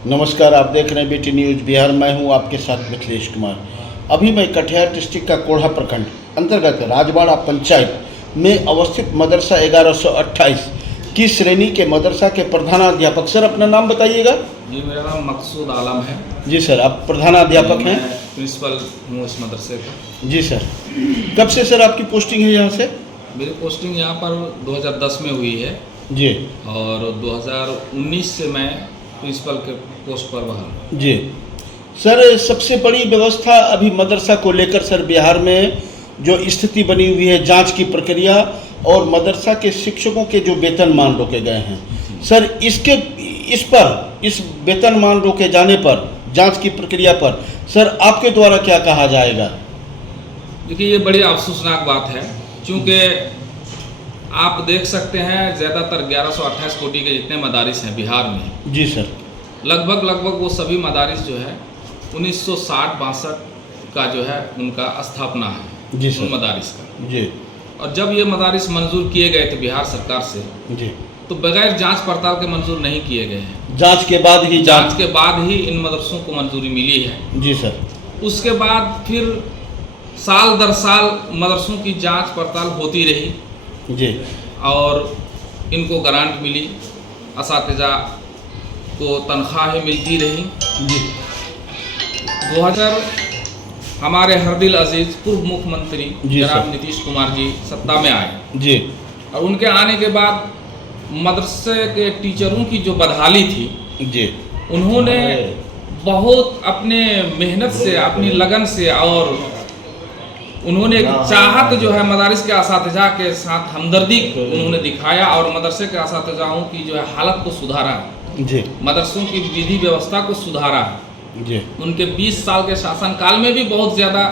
नमस्कार, आप देख रहे हैं BT न्यूज़ बिहार। मैं हूं आपके साथ मिथिलेश कुमार। अभी मैं कटिहार डिस्ट्रिक्ट का कोढ़ा प्रखंड अंतर्गत राजवाड़ा पंचायत में अवस्थित मदरसा 1128 की श्रेणी के मदरसा के प्रधानाध्यापक। सर, अपना नाम बताइएगा। जी, मेरा नाम मकसूद आलम है। जी सर, आप प्रधानाध्यापक हैं। प्रिंसिपल हूँ इस मदरसे का। जी सर, कब से सर आपकी पोस्टिंग है यहाँ से? मेरी पोस्टिंग यहाँ पर 2010 में हुई है जी, और 2019 से मैं प्रिंसिपल के पोस्ट पर बहाल। जी सर, सबसे बड़ी व्यवस्था अभी मदरसा को लेकर सर बिहार में जो स्थिति बनी हुई है, जांच की प्रक्रिया और मदरसा के शिक्षकों के जो वेतनमान रोके गए हैं सर, इस वेतनमान रोके जाने पर, जांच की प्रक्रिया पर सर आपके द्वारा क्या कहा जाएगा? देखिए, ये बड़ी अफसोसनाक बात है, क्योंकि आप देख सकते हैं ज़्यादातर 1128 कोटि के जितने मदारिस हैं बिहार में। जी सर, लगभग वो सभी मदारिस जो है 1960-62 का जो है उनका स्थापना है। जी सर, उन मदारिस का। जी, और जब ये मदारिस मंजूर किए गए थे बिहार सरकार से, जी, तो बगैर जांच पड़ताल के मंजूर नहीं किए गए हैं। जांच के बाद ही इन मदरसों को मंजूरी मिली है। जी सर, उसके बाद फिर साल दर साल मदरसों की जांच पड़ताल होती रही जी, और इनको ग्रांट मिली, असातिज़ा को तनख्वाहें मिलती रही। जी, 2000 हमारे हरदिल अजीज़ पूर्व मुख्यमंत्री जी जनाब सर। नीतीश कुमार जी सत्ता में आए जी, और उनके आने के बाद मदरसे के टीचरों की जो बदहाली थी, जी, उन्होंने बहुत अपने मेहनत से, अपनी लगन से और उन्होंने एक चाहत जो है मदारिस के असातिज़ा के साथ हमदर्दी उन्होंने दिखाया और मदरसे के असातिज़ाओं की जो है हालत को सुधारा। जी, मदरसों की विधि व्यवस्था को सुधारा। जी, उनके 20 साल के शासनकाल में भी बहुत ज़्यादा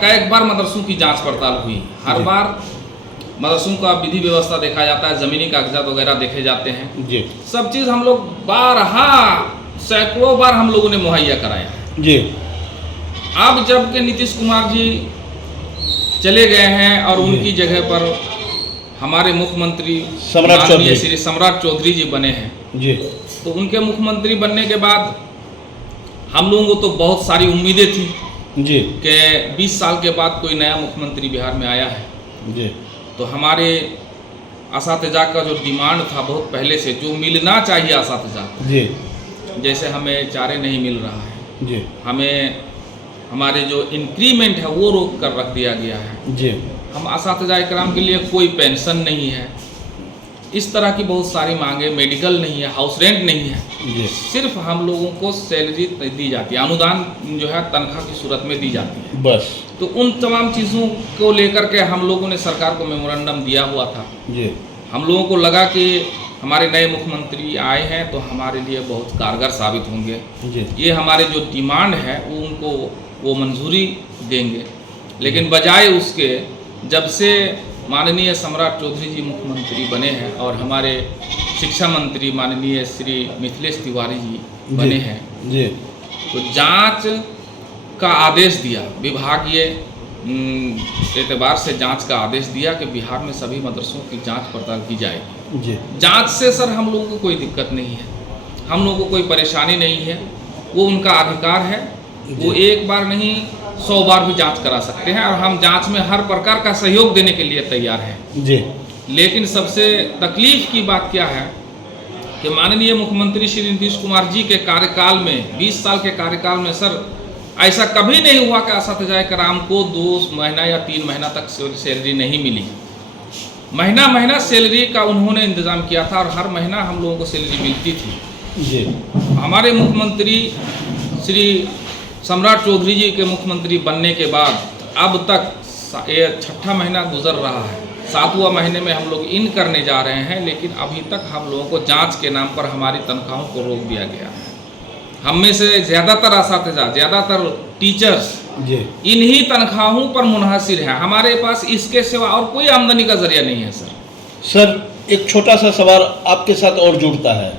कई बार मदरसों की जांच पड़ताल हुई। हर बार मदरसों का विधि व्यवस्था देखा जाता है, ज़मीनी कागजात वगैरह देखे जाते हैं। जी, सब चीज़ हम लोग सैकड़ों बार हम लोगों ने मुहैया कराया। जी, अब जब के नीतीश कुमार जी चले गए हैं और उनकी जगह पर हमारे मुख्यमंत्री माननीय श्री सम्राट चौधरी जी बने हैं, जी, तो उनके मुख्यमंत्री बनने के बाद हम लोगों को तो बहुत सारी उम्मीदें थी जी, कि 20 साल के बाद कोई नया मुख्यमंत्री बिहार में आया है, जी, तो हमारे असातिज़ा का जो डिमांड था बहुत पहले से, जो मिलना चाहिए असातिज़ा को, जी, जैसे हमें चारे नहीं मिल रहा है, जी, हमें हमारे जो इंक्रीमेंट है वो रोक कर रख दिया गया है, जी, हम असातिज़ा इकराम के लिए कोई पेंशन नहीं है, इस तरह की बहुत सारी मांगे, मेडिकल नहीं है, हाउस रेंट नहीं है, जी, सिर्फ हम लोगों को सैलरी दी जाती है, अनुदान जो है तनख्वाह की सूरत में दी जाती है। बस, तो उन तमाम चीज़ों को लेकर के हम लोगों ने सरकार को मेमोरेंडम दिया हुआ था। जी, हम लोगों को लगा कि हमारे नए मुख्यमंत्री आए हैं तो हमारे लिए बहुत कारगर साबित होंगे, जी, ये हमारे जो डिमांड है वो उनको वो मंजूरी देंगे। लेकिन बजाय उसके, जब से माननीय सम्राट चौधरी जी मुख्यमंत्री बने हैं और हमारे शिक्षा मंत्री माननीय श्री मिथिलेश तिवारी जी बने हैं, जी, तो जांच का आदेश दिया, विभागीय एतबार से जांच का आदेश दिया कि बिहार में सभी मदरसों की जांच पड़ताल की जाएगी। जी, जांच से सर हम लोगों को कोई दिक्कत नहीं है, हम लोगों को कोई परेशानी नहीं है, वो उनका अधिकार है, वो एक बार नहीं 100 बार भी जांच करा सकते हैं और हम जांच में हर प्रकार का सहयोग देने के लिए तैयार हैं। जी, लेकिन सबसे तकलीफ की बात क्या है कि माननीय मुख्यमंत्री श्री नीतीश कुमार जी के कार्यकाल में, 20 साल के कार्यकाल में सर ऐसा कभी नहीं हुआ कि असातिज़ा इकराम को 2 महीना या 3 महीना तक सैलरी नहीं मिली। महीना सैलरी का उन्होंने इंतज़ाम किया था और हर महीना हम लोगों को सैलरी मिलती थी। जी, हमारे मुख्यमंत्री श्री सम्राट चौधरी जी के मुख्यमंत्री बनने के बाद अब तक ये 6ठा महीना गुजर रहा है, 7वां महीने में हम लोग इन करने जा रहे हैं, लेकिन अभी तक हम लोगों को जांच के नाम पर हमारी तनख्वाहों को रोक दिया गया है। हम में से ज़्यादातर असातिज़ा, ज़्यादातर टीचर्स जी, इन्हीं तनख्वाहों पर मुनहसिर हैं। हमारे पास इसके सिवा और कोई आमदनी का जरिया नहीं है सर। सर, एक छोटा सा सवाल आपके साथ और जुड़ता है।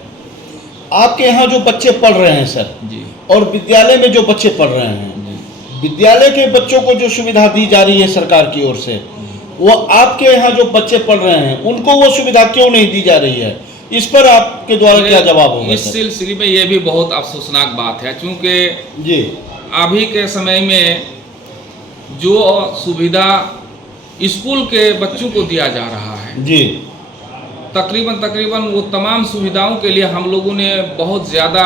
आपके यहाँ जो बच्चे पढ़ रहे हैं सर, जी, और विद्यालय में जो बच्चे पढ़ रहे हैं, विद्यालय के बच्चों को जो सुविधा दी जा रही है सरकार की ओर से, वो आपके यहाँ जो बच्चे पढ़ रहे हैं उनको वो सुविधा क्यों नहीं दी जा रही है? इस पर आपके द्वारा क्या जवाब होगा इस सर? सिलसिले में ये भी बहुत अफसोसनाक बात है, क्योंकि जी अभी के समय में जो सुविधा स्कूल के बच्चों को दिया जा रहा है, जी तकरीबन वो तमाम सुविधाओं के लिए हम लोगों ने बहुत ज़्यादा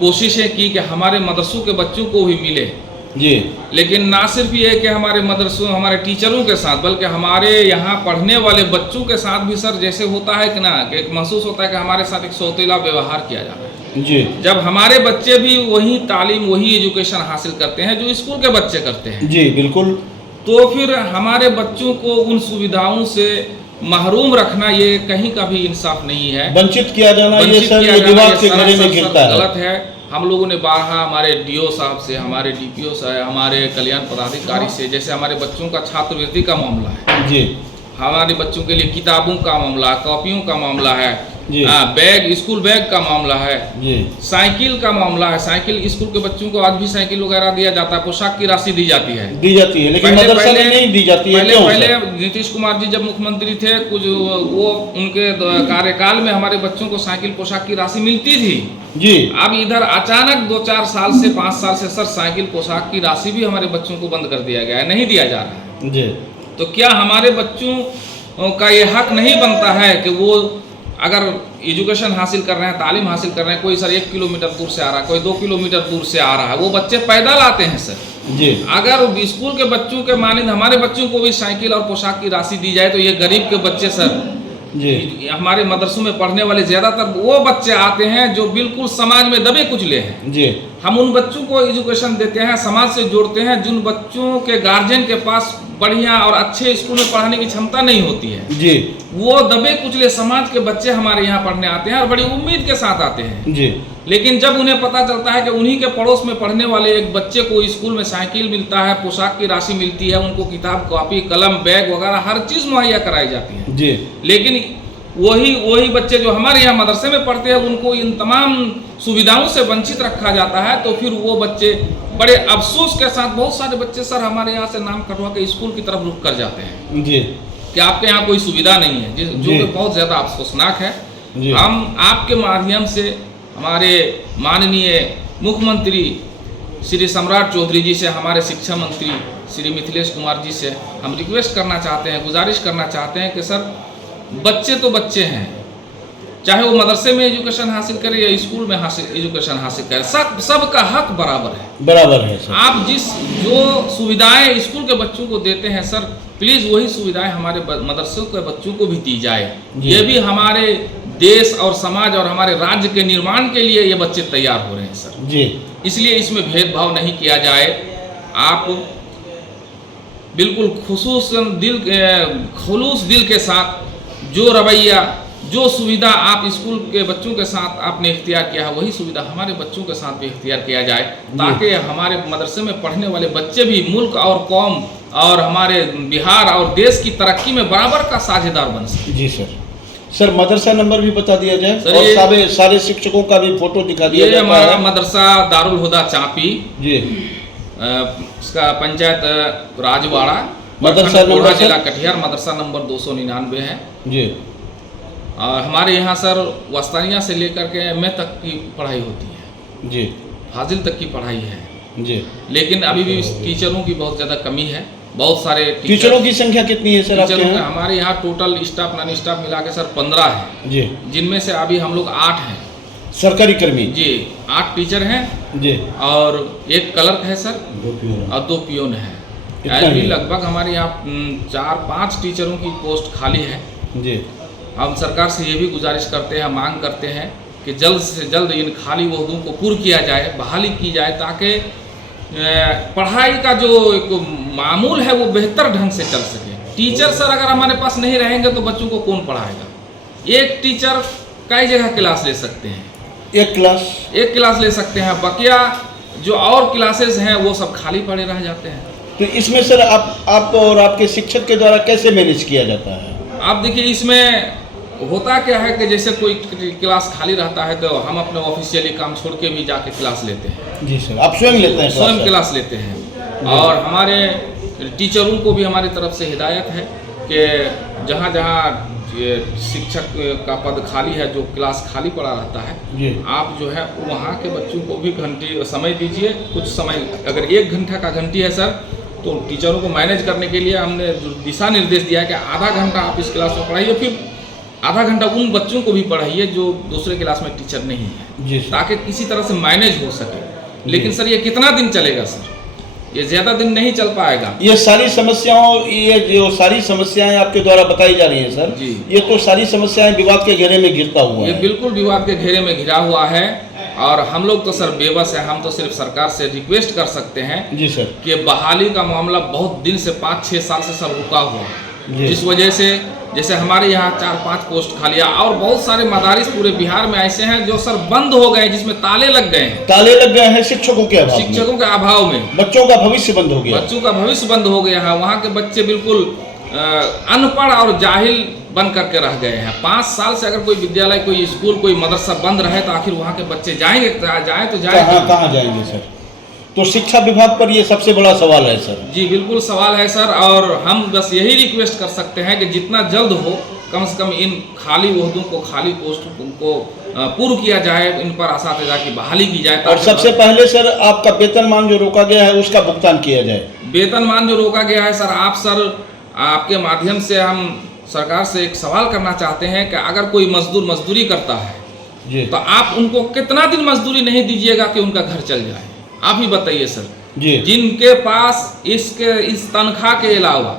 कोशिशें की कि हमारे मदरसों के बच्चों को भी मिले। जी लेकिन ना सिर्फ ये कि हमारे मदरसों हमारे टीचरों के साथ, बल्कि हमारे यहाँ पढ़ने वाले बच्चों के साथ भी सर जैसे होता है कि ना, कि एक महसूस होता है कि हमारे साथ एक सौतेला व्यवहार किया जा रहा है। जी जब हमारे बच्चे भी वही तालीम वही एजुकेशन हासिल करते हैं जो स्कूल के बच्चे करते हैं, जी बिल्कुल। तो फिर हमारे बच्चों को उन सुविधाओं से महरूम रखना ये कहीं का भी इंसाफ नहीं है। वंचित किया जाना ये वंचित सर किया ये जाना विवाद के ये घेरे में सरासर गिरता है। गलत है। हम लोगों ने बारहा हमारे डीओ साहब से, हमारे डीपीओ से, हमारे कल्याण पदाधिकारी से, जैसे हमारे बच्चों का छात्रवृत्ति का मामला है, जी हमारे बच्चों के लिए किताबों का मामला, कॉपियों का मामला है, जी बैग स्कूल बैग का मामला है, जी साइकिल का मामला है। साइकिल स्कूल के बच्चों को आज भी साइकिल वगैरह दिया जाता है, पोशाक की राशि दी जाती है, लेकिन मदरसा में नहीं दी जाती है। क्यों पहले सर? नीतीश कुमार जी जब मुख्यमंत्री थे, कुछ वो उनके कार्यकाल में हमारे बच्चों को साइकिल पोशाक की राशि मिलती थी। जी अब इधर अचानक 2-4 साल से 5 साल से सर साइकिल पोशाक की राशि भी हमारे बच्चों को बंद कर दिया गया है, नहीं दिया जा रहा है। जी तो क्या हमारे बच्चों का ये हक नहीं बनता है कि वो अगर एजुकेशन हासिल कर रहे हैं, तालीम हासिल कर रहे हैं, कोई सर 1 किलोमीटर दूर से आ रहा है, कोई 2 किलोमीटर दूर से आ रहा है, वो बच्चे पैदल आते हैं सर। जी अगर स्कूल के बच्चों के मानिंद हमारे बच्चों को भी साइकिल और पोशाक की राशि दी जाए तो ये गरीब के बच्चे सर, जी हमारे मदरसों में पढ़ने वाले ज़्यादातर वो बच्चे आते हैं जो बिल्कुल समाज में दबे कुचले हैं। जी हम उन बच्चों को एजुकेशन देते हैं, समाज से जोड़ते हैं, जिन बच्चों के गार्जियन के पास बढ़िया और अच्छे स्कूल में पढ़ाने की क्षमता नहीं होती है, जी वो दबे कुचले समाज के बच्चे हमारे यहाँ पढ़ने आते हैं और बड़ी उम्मीद के साथ आते हैं। जी लेकिन जब उन्हें पता चलता है कि उन्हीं के पड़ोस में पढ़ने वाले एक बच्चे को स्कूल में साइकिल मिलता है, पोशाक की राशि मिलती है, उनको किताब कॉपी कलम बैग वगैरह हर चीज़ मुहैया कराई जाती है, जी लेकिन वही बच्चे जो हमारे यहाँ मदरसे में पढ़ते हैं उनको इन तमाम सुविधाओं से वंचित रखा जाता है, तो फिर वो बच्चे बड़े अफसोस के साथ, बहुत सारे बच्चे सर हमारे यहाँ से नाम कटवा के स्कूल की तरफ रुख कर जाते हैं जी कि आपके यहाँ कोई सुविधा नहीं है, जो कि बहुत ज़्यादा अफसोसनाक है। जी हम आपके माध्यम से हमारे माननीय मुख्यमंत्री श्री सम्राट चौधरी जी से, हमारे शिक्षा मंत्री श्री मिथिलेश कुमार जी से हम रिक्वेस्ट करना चाहते हैं, गुजारिश करना चाहते हैं कि सर बच्चे तो बच्चे हैं, चाहे वो मदरसे में एजुकेशन हासिल करे या स्कूल में एजुकेशन हासिल करे, सबका हक बराबर है सर। आप जो सुविधाएं स्कूल के बच्चों को देते हैं सर, प्लीज़ वही सुविधाएं हमारे मदरसों के बच्चों को भी दी जाए। ये भी हमारे देश और समाज और हमारे राज्य के निर्माण के लिए ये बच्चे तैयार हो रहे हैं सर जी, इसलिए इसमें भेदभाव नहीं किया जाए। आप बिल्कुल खुलूस दिल के साथ जो रवैया, जो सुविधा आप स्कूल के बच्चों के साथ आपने इख्तियार किया है, वही सुविधा हमारे बच्चों के साथ भी इख्तियार किया जाए, ताकि हमारे मदरसे में पढ़ने वाले बच्चे भी मुल्क और कौम और हमारे बिहार और देश की तरक्की में बराबर का साझेदार बन सके। जी सर मदरसा नंबर भी बता दिया जाए सर, और सारे शिक्षकों का भी फोटो दिखा दिया जाए। ये हमारा मदरसा दारुल हुदा चापी जी, उसका पंचायत राजवाड़ा, मदरसा नंबर जिला कटिहार, मदरसा नंबर 299 है जी। और हमारे यहाँ सर वस्तानिया से लेकर के एमए तक की पढ़ाई होती है जी, फाजिल तक की पढ़ाई है जी। लेकिन अभी भी टीचरों की बहुत ज़्यादा कमी है। बहुत सारे टीचरों की संख्या कितनी है सर आपके यहाँ? हमारे यहाँ टोटल स्टाफ नॉन स्टाफ मिला के सर 15 है जी, जिनमें से अभी हम लोग 8 हैं सरकारी कर्मी जी, 8 टीचर हैं जी, और 1 क्लर्क है सर और 2 पियोन है। अभी लगभग हमारे यहाँ 4-5 टीचरों की पोस्ट खाली है जी। हम सरकार से ये भी गुजारिश करते हैं, मांग करते हैं कि जल्द से जल्द इन खाली ओहदों को पूर्ण किया जाए, बहाली की जाए, ताकि पढ़ाई का जो एक मामूल है वो बेहतर ढंग से चल सके। टीचर सर अगर हमारे पास नहीं रहेंगे तो बच्चों को कौन पढ़ाएगा? एक टीचर कई जगह क्लास ले सकते हैं, एक क्लास ले सकते हैं, बकिया जो और क्लासेस हैं वो सब खाली पड़े रह जाते हैं। तो इसमें सर आप और आपके शिक्षक के द्वारा कैसे मैनेज किया जाता है? आप देखिए इसमें होता क्या है कि जैसे कोई क्लास खाली रहता है तो हम अपने ऑफिशियली काम छोड़ के भी जाके क्लास लेते हैं। जी सर, आप स्वयं लेते हैं? स्वयं क्लास लेते हैं और हमारे टीचरों को भी हमारी तरफ से हिदायत है कि जहाँ जहाँ ये शिक्षक का पद खाली है, जो क्लास खाली पड़ा रहता है, जी। आप जो है वहाँ के बच्चों को भी घंटे समय दीजिए। कुछ समय, अगर 1 घंटा का घंटी है सर, तो टीचरों को मैनेज करने के लिए हमने जो दिशा निर्देश दिया है कि आधा घंटा आप इस क्लास में पढ़ाइए, फिर आधा घंटा उन बच्चों को भी पढ़ाइए जो दूसरे क्लास में टीचर नहीं है, जी सर। ताकि किसी तरह से मैनेज हो सके। लेकिन सर ये कितना दिन चलेगा सर? ये ज़्यादा दिन नहीं चल पाएगा। ये जो सारी समस्याएं आपके द्वारा बताई जा रही हैं सर जी, ये तो सारी समस्याएं विवाद के घेरे में घिरता हुआ ये है। बिल्कुल विवाद के घेरे में घिरा हुआ है। और हम लोग तो सर बेबस है, हम तो सिर्फ सरकार से रिक्वेस्ट कर सकते हैं जी सर। कि बहाली का मामला बहुत दिन से 5-6 साल से सब रुका हुआ है, जी। जिस वजह से जैसे हमारे यहाँ 4-5 पोस्ट खाली है, और बहुत सारे मदारिस पूरे बिहार में ऐसे हैं जो सर बंद हो गए, जिसमें ताले लग गए हैं। ताले लग गए हैं शिक्षकों के अभाव में। शिक्षकों के अभाव में बच्चों का भविष्य बंद हो गया। बच्चों का भविष्य बंद हो गया है। वहाँ के बच्चे बिल्कुल अनपढ़ और जाहिल बन करके रह गए हैं। 5 साल से अगर कोई विद्यालय, कोई स्कूल, कोई मदरसा बंद रहे तो आखिर वहाँ के बच्चे जाएंगे, जाए तो जाए कहाँ जाएंगे सर? तो शिक्षा विभाग पर ये सबसे बड़ा सवाल है सर। जी बिल्कुल सवाल है सर। और हम बस यही रिक्वेस्ट कर सकते हैं कि जितना जल्द हो कम से कम इन खाली ओहदों को, खाली पोस्टों को पूर्ण किया जाए, इन पर असातिज़ा की बहाली की जाए। और सबसे पहले सर आपका वेतनमान जो रोका गया है उसका भुगतान किया जाए। वेतनमान जो रोका गया है सर, आपके माध्यम से हम सरकार से एक सवाल करना चाहते हैं कि अगर कोई मजदूर मजदूरी करता है जी, तो आप उनको कितना दिन मजदूरी नहीं दीजिएगा कि उनका घर चल जाए? आप ही बताइए सर जी। जिनके पास इस तनख्वाह के अलावा,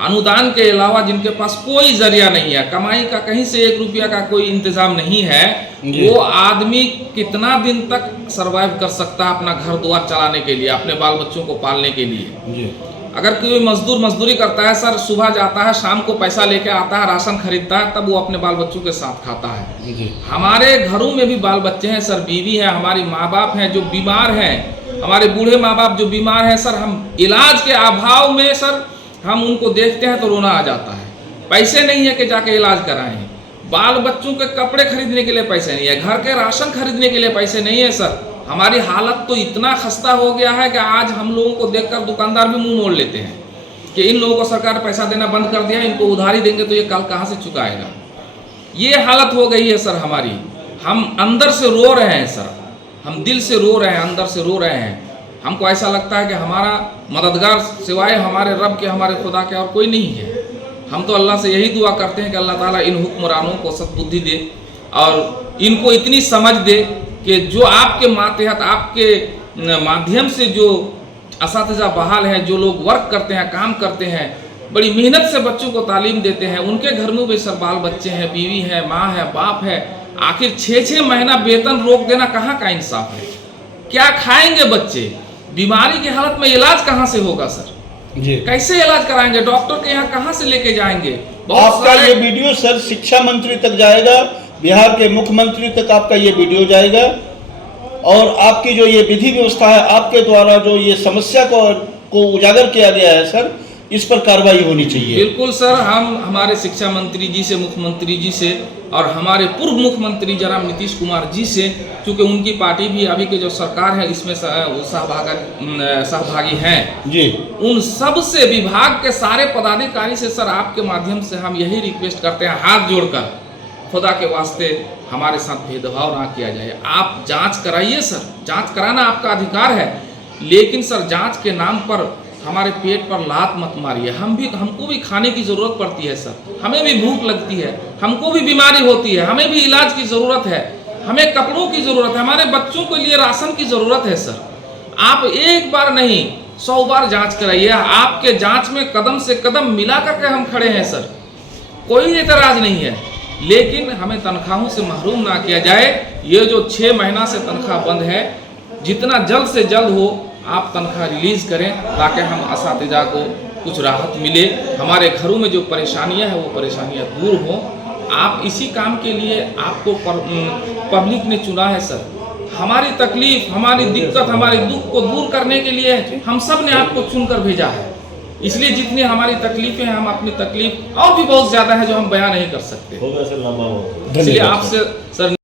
अनुदान के अलावा जिनके पास कोई जरिया नहीं है, कमाई का कहीं से 1 रुपया का कोई इंतजाम नहीं है, वो आदमी कितना दिन तक सरवाइव कर सकता है अपना घर द्वार चलाने के लिए, अपने बाल बच्चों को पालने के लिए? जी। अगर कोई मजदूर मजदूरी करता है सर, सुबह जाता है, शाम को पैसा लेके आता है, राशन खरीदता है, तब वो अपने बाल बच्चों के साथ खाता है। जी। हमारे घरों में भी बाल बच्चे हैं सर, बीवी है, हमारी माँ बाप हैं जो बीमार हैं, हमारे बूढ़े माँ बाप जो बीमार हैं सर, हम इलाज के अभाव में सर हम उनको देखते हैं तो रोना आ जाता है। पैसे नहीं है कि जाके इलाज कराएं, बाल बच्चों के कपड़े खरीदने के लिए पैसे नहीं है, घर के राशन खरीदने के लिए पैसे नहीं है सर। हमारी हालत तो इतना खस्ता हो गया है कि आज हम लोगों को देखकर दुकानदार भी मुंह मोड़ लेते हैं कि इन लोगों को सरकार पैसा देना बंद कर दिया, इनको उधारी देंगे तो ये कल कहाँ से चुकाएगा। ये हालत हो गई है सर हमारी। हम अंदर से रो रहे हैं सर, हम दिल से रो रहे हैं, अंदर से रो रहे हैं। हमको ऐसा लगता है कि हमारा मददगार सिवाय हमारे रब के, हमारे खुदा के और कोई नहीं है। हम तो अल्लाह से यही दुआ करते हैं कि अल्लाह ताला इन हुक्मरानों को सद्बुद्धि दे और इनको इतनी समझ दे कि जो आपके मातहत, आपके माध्यम से जो असातिज़ा बहाल हैं, जो लोग वर्क करते हैं, काम करते हैं, बड़ी मेहनत से बच्चों को तालीम देते हैं, उनके घर में भी सर बाल बच्चे हैं, बीवी है, माँ है, बाप है। आखिर 6-6 महीना वेतन रोक देना कहाँ का इंसाफ है? क्या खाएंगे बच्चे? बीमारी की हालत में इलाज कहाँ से होगा सर? जी। कैसे इलाज कराएंगे? डॉक्टर के यहाँ कहाँ से लेके जाएंगे? आपका ये वीडियो सर शिक्षा मंत्री तक जाएगा, बिहार के मुख्यमंत्री तक आपका ये वीडियो जाएगा और आपकी जो ये विधि व्यवस्था है, आपके द्वारा जो ये समस्या को उजागर किया गया है सर, इस पर कार्रवाई होनी चाहिए। बिल्कुल सर, हम हमारे शिक्षा मंत्री जी से, मुख्यमंत्री जी से और हमारे पूर्व मुख्यमंत्री जनाब नीतीश कुमार जी से, क्योंकि उनकी पार्टी भी अभी के जो सरकार है इसमें सहभागी हैं जी, उन सब से, विभाग के सारे पदाधिकारी से सर आपके माध्यम से हम यही रिक्वेस्ट करते हैं, हाथ जोड़कर, खुदा के वास्ते हमारे साथ भेदभाव ना किया जाए। आप जांच कराइए सर, जांच कराना आपका अधिकार है, लेकिन सर जांच के नाम पर हमारे पेट पर लात मत मारिए। हमको भी खाने की ज़रूरत पड़ती है सर, हमें भी भूख लगती है, हमको भी बीमारी होती है, हमें भी इलाज की ज़रूरत है, हमें कपड़ों की ज़रूरत है, हमारे बच्चों के लिए राशन की ज़रूरत है सर। आप एक बार नहीं 100 बार जांच कराइए। आपके जांच में कदम से कदम मिला करके हम खड़े हैं सर, कोई एतराज़ नहीं है, लेकिन हमें तनख्वाहों से महरूम ना किया जाए। ये जो 6 महीना से तनख्वाह बंद है, जितना जल्द से जल्द हो आप तनख्वाह रिलीज़ करें ताकि हम असातिज़ा को कुछ राहत मिले, हमारे घरों में जो परेशानियां हैं वो परेशानियां दूर हों। आप इसी काम के लिए आपको पब्लिक ने चुना है सर। हमारी तकलीफ़, हमारी दिक्कत, हमारे दुख को दूर करने के लिए हम सब ने आपको चुनकर भेजा है। इसलिए जितनी हमारी तकलीफ़ें हैं, हम अपनी तकलीफ़ और भी बहुत ज़्यादा है जो हम बयां नहीं कर सकते। होगा सर, लंबा होगा। इसलिए आपसे सर